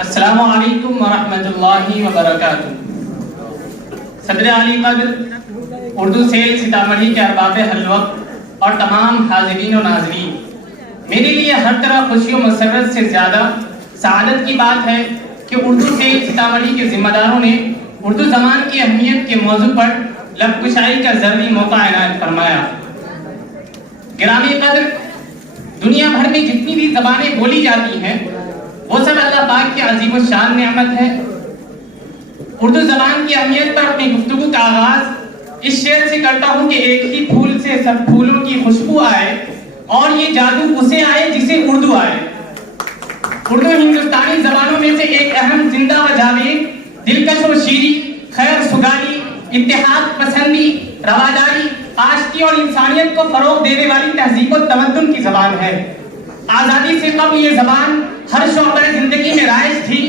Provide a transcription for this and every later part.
السلام علیکم ورحمۃ اللہ وبرکاتہ۔ صدر علی قدر اردو سیل سیتامڑھی کے ارباب حل وقت اور تمام حاضرین و ناظرین، میرے لیے ہر طرح خوشی و مسرت سے زیادہ سعادت کی بات ہے کہ اردو سیل سیتامڑھی کے ذمہ داروں نے اردو زبان کی اہمیت کے موضوع پر لب کشائی کا ضروری موقع عنایت فرمایا۔ گرامی قدر، دنیا بھر میں جتنی بھی زبانیں بولی جاتی ہیں وہ سب اللہ پاک کی عظیم الشان نعمت ہے۔ اردو زبان کی اہمیت پر اپنی گفتگو کا آغاز اس شعر سے کرتا ہوں کہ ایک ہی پھول سے سب پھولوں کی خوشبو آئے اور یہ جادو اسے آئے جسے اردو آئے۔ اردو ہندوستانی زبانوں میں سے ایک اہم زندہ و جاوید، دلکش و شیریں، خیر سگالی، اتحاد پسندی، رواداری، آشتی اور انسانیت کو فروغ دینے والی تہذیب و تمدن کی زبان ہے۔ آزادی سے قبل یہ زبان ہر شعبہ زندگی میں رائج تھی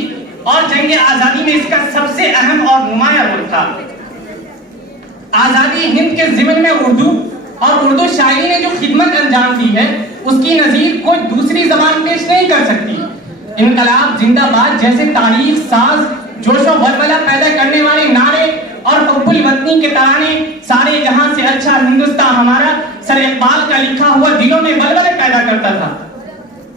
اور جنگ آزادی میں اس کا سب سے اہم اور نمایاں رول تھا۔ آزادی ہند کے ضمن میں اردو اور اردو شاعری نے جو خدمت انجام دی ہے اس کی نظیر کوئی دوسری زبان پیش نہیں کر سکتی۔ انقلاب زندہ باد جیسے تاریخ ساز، جوش و ولولہ پیدا کرنے والے نعرے اور حب الوطنی کے ترانے، سارے جہاں سے اچھا ہندوستان ہمارا، سر اقبال کا لکھا ہوا دلوں میں ولولے پیدا کرتا تھا۔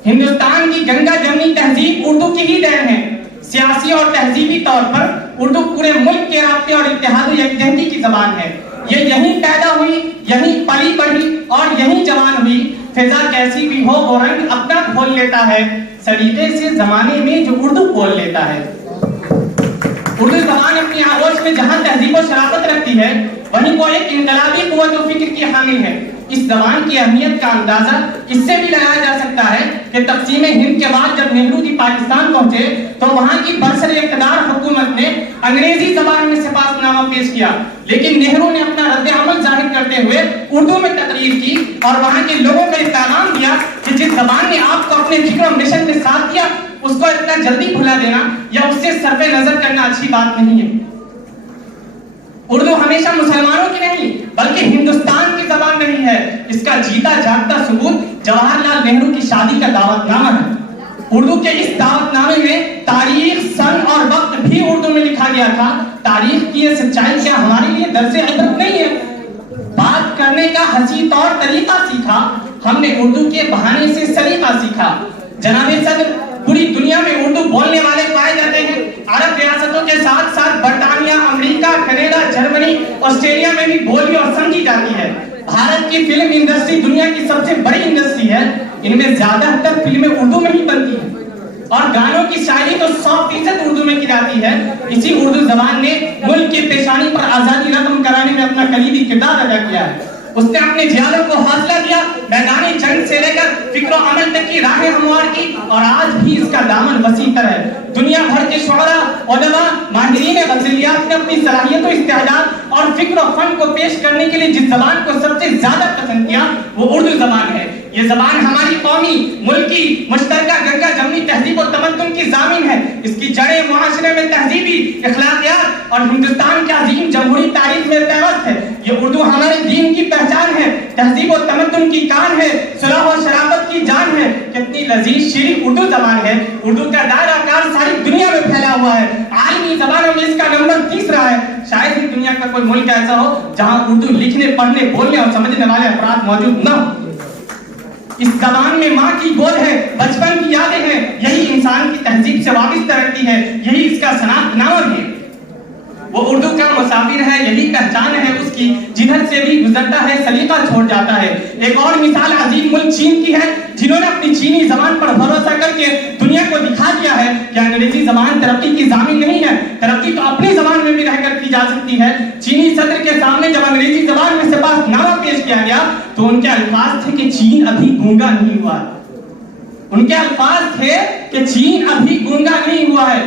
ہندوستان کی گنگا جمنی تہذیب اردو کی ہی دین ہے۔ سیاسی اور تہذیبی طور پر اردو پورے ملک کے رابطے اور اتحاد و یکجہتی کی زبان ہے۔ یہ یہیں پیدا ہوئی، یہیں پلی بڑھی اور یہیں جوان ہوئی۔ فضا کیسی بھی ہو وہ رنگ اپنا کھول لیتا ہے، سلیقے سے زمانے میں جو اردو بول لیتا ہے۔ اردو زبان اپنی آغوش میں جہاں تہذیب و شرافت رکھتی ہے وہیں وہ ایک انقلابی قوت و فکر کی حامل ہے۔ اس زبان کی اہمیت کا اندازہ اس سے بھی لگایا جا سکتا ہے کہ تقسیم ہند کے بعد جب نہرو جی پاکستان پہنچے تو وہاں کی برسر اقتدار حکومت نے انگریزی زبان میں سپاس نامہ پیش کیا، لیکن نہرو نے اپنا رد عمل ظاہر کرتے ہوئے اردو میں تقریر کی اور وہاں کے لوگوں کو پیغام دیا کہ جس زبان نے آپ کو اپنے فکر و مشن میں ساتھ دیا اس کو اتنا جلدی بھلا دینا یا اس سے صرف نظر کرنا اچھی بات نہیں ہے۔ اردو ہمیشہ مسلمانوں کی نہیں بلکہ ہندوستان کی زبان نہیں ہے۔ اس کا جیتا جاگتا ثبوت جواہر لال نہرو کی شادی کا دعوت نامہ ہے۔ اردو کے اس دعوت نامے میں تاریخ، سن اور وقت بھی اردو میں لکھا گیا تھا۔ تاریخ کی یہ سچائی کیا ہمارے لیے درس عبرت نہیں ہے؟ بات کرنے کا ہنسی طور طریقہ سیکھا ہم نے، اردو کے بہانے سے سلیقہ سیکھا۔ جناب صدر، پوری دنیا میں اردو بولنے والے پائے جاتے ہیں۔ عرب ریاستوں کے ساتھ ساتھ برطانیہ، امریکہ، کینیڈا، جرمنی، آسٹریلیا میں بھی بولی اور سمجھی جاتی ہے۔ بھارت کی فلم انڈسٹری دنیا کی سب سے بڑی انڈسٹری ہے۔ ان میں زیادہ تر فلمیں اردو میں ہی بنتی ہیں اور گانوں کی شاعری تو 100% اردو میں کی جاتی ہے۔ اسی اردو زبان نے ملک کی پیشانی پر آزادی رقم کرانے میں اپنا کلیدی کردار ادا کیا ہے۔ اس نے اپنے جیالوں کو حاصلہ دیا، میدانی جنگ سے لے کر فکر و عمل تک کی راہیں ہموار کی اور آج بھی اس کا دامن وسیع تر ہے۔ دنیا بھر کے شعراء، علماء، ماہرین غزلیات نے اپنی صلاحیت و استعداد اور فکر و فن کو پیش کرنے کے لیے جس زبان کو سب سے زیادہ پسند کیا وہ اردو زبان ہے۔ یہ زبان ہماری قومی، ملکی، مشترکہ گنگا جمنی تہذیب و تمدن کی ضامن ہے۔ اس کی جڑیں معاشرے میں تہذیبی اخلاقیات اور ہندوستان کے عظیم جمہوری تاریخ میں پیوست ہے۔ یہ اردو ہمارے دین کی پہچان ہے، تہذیب و تمدن کی کان ہے، صلاح و شرافت کی جان ہے۔ کتنی لذیذ شیریں اردو زبان ہے۔ اردو کا دائرہ کار ساری دنیا میں پھیلا ہوا ہے۔ عالمی زبانوں میں اس کا نمبر 30 ہے۔ شاید ہی دنیا کا کوئی ملک ایسا ہو جہاں اردو لکھنے، پڑھنے، بولنے اور سمجھنے والے افراد موجود نہ ہوں۔ اس زبان میں ماں کی گود ہے، بچپن کی یادیں ہیں، یہی انسان کی تہذیب سے وابستہ رکھتی ہے، یہی اس کا شناخت نامہ بھی ہے۔ وہ اردو کا مسافر ہے، یہی پہچان ہے اس کی، جدھر سے بھی گزرتا ہے سلیقہ چھوڑ جاتا ہے۔ ایک اور مثال عظیم ملک چین کی ہے، جنہوں نے اپنی چینی زبان پر بھروسہ کر کے دنیا کو دکھا دیا ہے کہ انگریزی زبان ترقی کی ضامن نہیں ہے، ترقی تو اپنی زبان میں بھی رہ کر کی جا سکتی ہے۔ چینی صدر کے سامنے جب انگریزی زبان میں سپاس نامہ پیش کیا گیا تو ان کے الفاظ تھے کہ چین ابھی گونگا نہیں ہوا۔ ان کے الفاظ تھے کہ چین ابھی گونگا نہیں ہوا ہے۔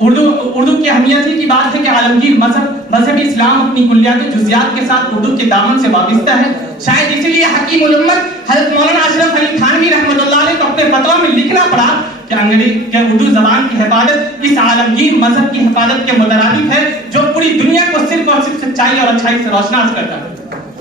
اردو کی اہمیت ہی کی بات ہے کہ عالمگیر مذہب اسلام اپنی کلیات و جزیات کے ساتھ اردو کے دامن سے وابستہ ہے۔ شاید اسی لیے حکیم الامت حضرت مولانا اشرف علی تھانوی رحمۃ اللہ علیہ کو اپنے فتویٰ میں لکھنا پڑا کہ اردو زبان کی حفاظت اس عالمگیر مذہب کی حفاظت کے مترادف ہے جو پوری دنیا کو صرف اور صرف سچائی اور اچھائی سے روشناس کرتا ہے۔